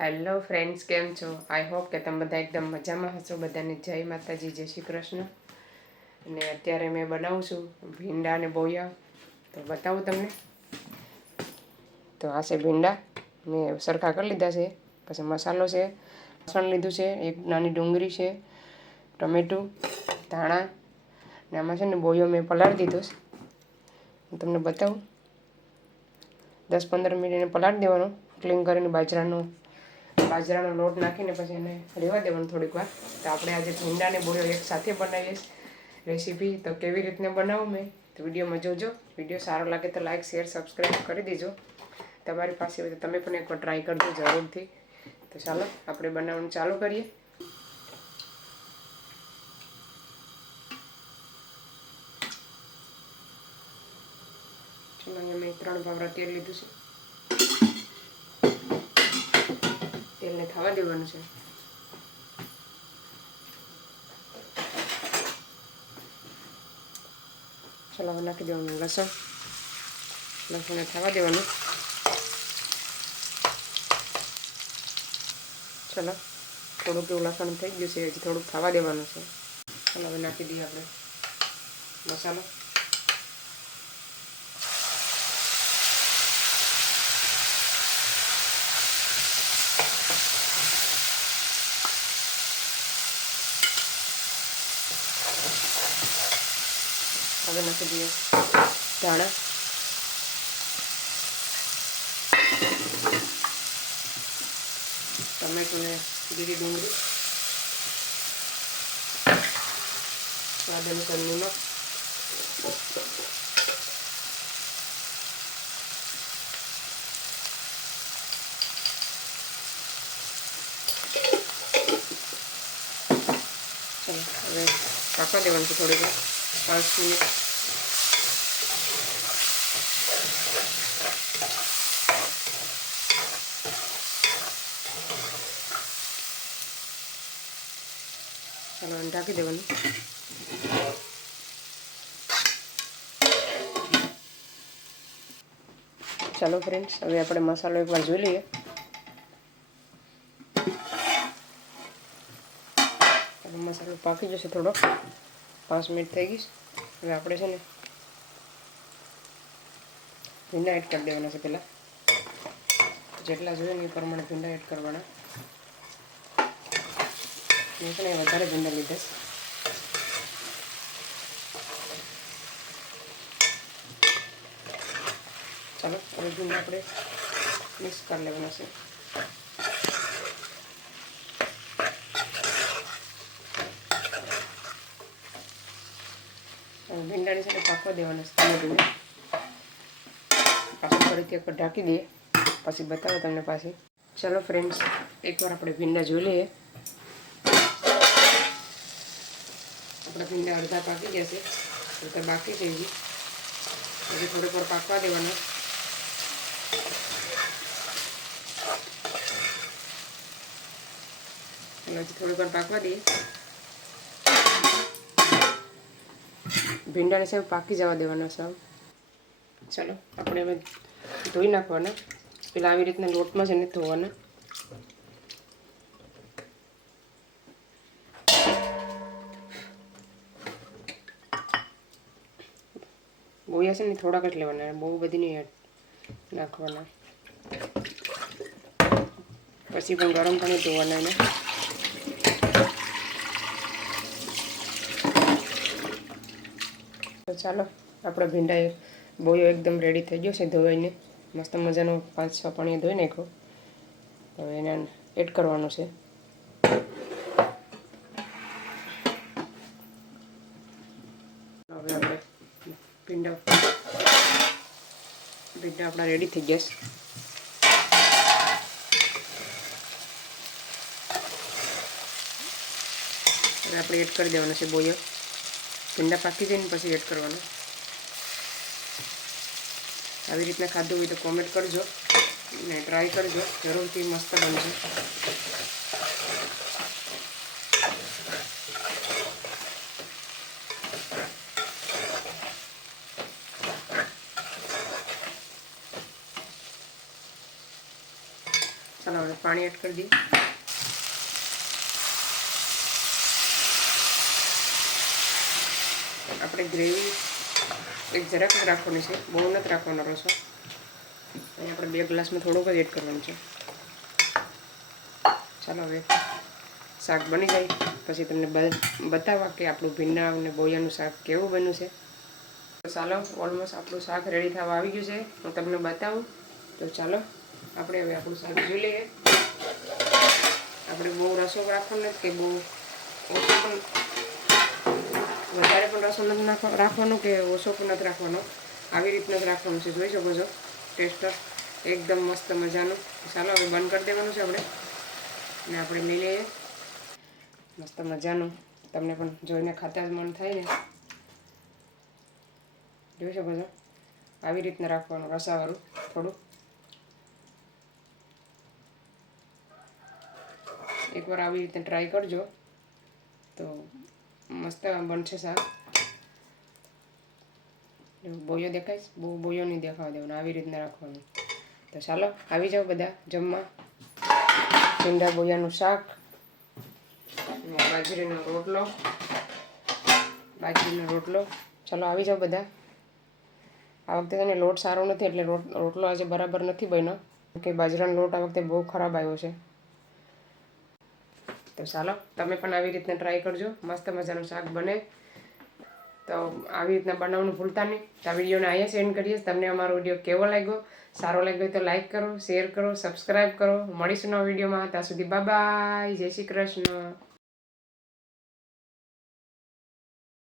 Hello friends, કેમ છો? I hope કે તમે બધા એકદમ મજામાં હશો. બધાને જય માતાજી, જય શ્રી કૃષ્ણ. અને અત્યારે મેં બનાવું છું ભીંડા અને બોયા. તો બતાવું તમને. તો આ છે ભીંડા, મેં સરખા કરી લીધા છે. પછી મસાલો છે, લસણ લીધું છે, એક નાની ડુંગળી છે, ટમેટું, ધાણા, ને આમાં છે ને બોયો મેં પલાળી દીધો છે. હું તમને બતાવું. 10-15 મિનિટ એને પલાળી દેવાનો. ક્લીન કરીને બાજરાનો લોટ નાખીને પછી એને રહેવા દેવાનું થોડીક વાર. તો આપણે આજે ભીંડાને બોયો એક સાથે બનાવીએ રેસીપી. તો કેવી રીતને બનાવું મેં તો વિડીયોમાં જોજો. વિડીયો સારો લાગે તો લાઇક, શેર, સબસ્ક્રાઈબ કરી દેજો. તમારી પાસે હોય તો તમે પણ એકવાર ટ્રાય કરજો જરૂરથી. તો ચાલો આપણે બનાવવાનું ચાલુ કરીએ. ચલો, અહીંયા મેં 3 પાવડા તેલ લીધું છે. તેલને થવા દેવાનું છે. ચલો, હવે નાખી દેવાનું લસણને થવા દેવાનું. ચલો, થોડુંક એવું લસણ થઈ ગયું છે, હજી થોડુંક થવા દેવાનું છે. ચલો, હવે નાખી દઈએ આપણે મસાલો. હવે નાખી દઈએ ધાણા, ટમેટું ને લીલી ડુંગળી, સ્વાદ અનુસાર નિમક, ચલો હવે પાકવા દેવાનું છે થોડીક વાર, 5 મિનિટ. ચાલો, ઢાંકી દેવાનું. ચાલો ફ્રેન્ડ્સ, હવે આપણે મસાલો એકવાર જોઈ લઈએ. મસાલો પાકી જશે થોડો. 5 મિનિટ થઈ ગઈ. હવે આપણે છે ને ભીંડા એડ કરી દેવાના છે. પહેલાં જેટલા જોઈએ ને એ પ્રમાણે ભીંડા એડ કરવાના. મેં છે ને વધારે ભીંડા લીધા. ચાલો, હવે ભીંડા આપણે મિક્સ કરી લેવાના છે. ભીંડાની સાથે પાકવા દેવાના છે. ધીમે પાછું ફરીથી એકવાર ઢાંકી દઈએ, પછી બતાવો તમને પાછી. ચલો ફ્રેન્ડ્સ, એકવાર આપણે ભીંડા જોઈ લઈએ. આપણા ભીંડા અડધા પાકી ગયા છે, અડધા બાકી થઈ ગઈ. પછી થોડીક વાર પાકવા દેવાના. હજી થોડીક વાર પાકવા દઈએ. ભીંડાને સાહેબ પાકી જવા દેવાના સાહેબ. ચાલો, આપણે હવે ધોઈ નાખવાના. પેલા આવી રીતના લોટમાં છે ને ધોવાના. બોયા છે ને થોડાક જ લેવાના, બહુ બધી નહીં નાખવાના. પછી પણ ગરમ પાણી ધોવાના એને. તો ચાલો, આપણા ભીંડા બોયો એકદમ રેડી થઈ ગયો છે ધોવાઈને. મસ્ત મજાનો 5-6 પાણી ધોઈ નાખ્યો. હવે એને એડ કરવાનું છે. હવે આપણે ભીંડા આપણા રેડી થઈ ગયા છે. હવે આપણે એડ કરી દેવાનો છે બોયો. ભીંડા પાકી જાય ને પછી એડ કરવાનું. આવી રીતના ખાધું હોય તો કોમેન્ટ કરજો ને ટ્રાય કરજો, જરૂરથી મસ્ત બનશે. ચાલો, હવે પાણી એડ કરી દઈએ. આપણે ગ્રેવી એક જરાક જ રાખવાની છે, બહુ નથી રાખવાનો રસો. અહીં આપણે 2 ગ્લાસમાં થોડુંક જ એડ કરવાનું છે. ચાલો હવે શાક બની જાય પછી તમને બતાવવા કે આપણું ભીંડા અને બોયાનું શાક કેવું બન્યું છે. તો ચાલો ઓલમોસ્ટ આપણું શાક રેડી થવા આવી ગયું છે, હું તમને બતાવું. તો ચાલો આપણે હવે આપણું શાક જોઈ લઈએ. આપણે બહુ રસો રાખવાનો નથી કે બહુ ઓછો પણ, વધારે પણ રસો નથી રાખવાનો કે ઓછો પણ નથી રાખવાનો, આવી રીતના જ રાખવાનું છે. જોઈ શકો છો ટેસ્ટર એકદમ મસ્ત મજાનું. ચાલો હવે બંધ કરી દેવાનું છે આપણે, ને આપણે લઈ લઈએ મસ્ત મજાનું. તમને પણ જોઈને ખાતા જ મન થાય ને. જોઈ શકો છો આવી રીતના રાખવાનું, રસાવાળું થોડું. એકવાર આવી રીતે ટ્રાય કરજો તો મસ્ત બનશે શાક. બોયો દેખાય, બહુ બોયો નહીં દેખાવા દેવાનો, આવી રીતના રાખવાનું. તો ચાલો આવી જાઓ બધા જમવા. ભીંડા બોયાનું શાક, બાજરીનો રોટલો. ચાલો આવી જાઓ બધા. આ વખતે એને લોટ સારો નથી એટલે રોટલો આજે બરાબર નથી બન્યો, કે બાજરાનો લોટ આ વખતે બહુ ખરાબ આવ્યો છે. તો ચાલો તમે પણ આવી રીતના ટ્રાય કરજો, મસ્ત મજાનું શાક બને. તો આવી રીતના બનાવવાનું ભૂલતા નહીં. તો આ વિડીયોને અહીંયા સેન્ડ કરીએ. તમને અમારો વિડીયો કેવો લાગ્યો, સારો લાગ્યો તો લાઈક કરો, શેર કરો, સબસ્ક્રાઈબ કરો. મળીશું નવા વિડીયોમાં. ત્યાં સુધી બાય બાય, જય શ્રી કૃષ્ણ.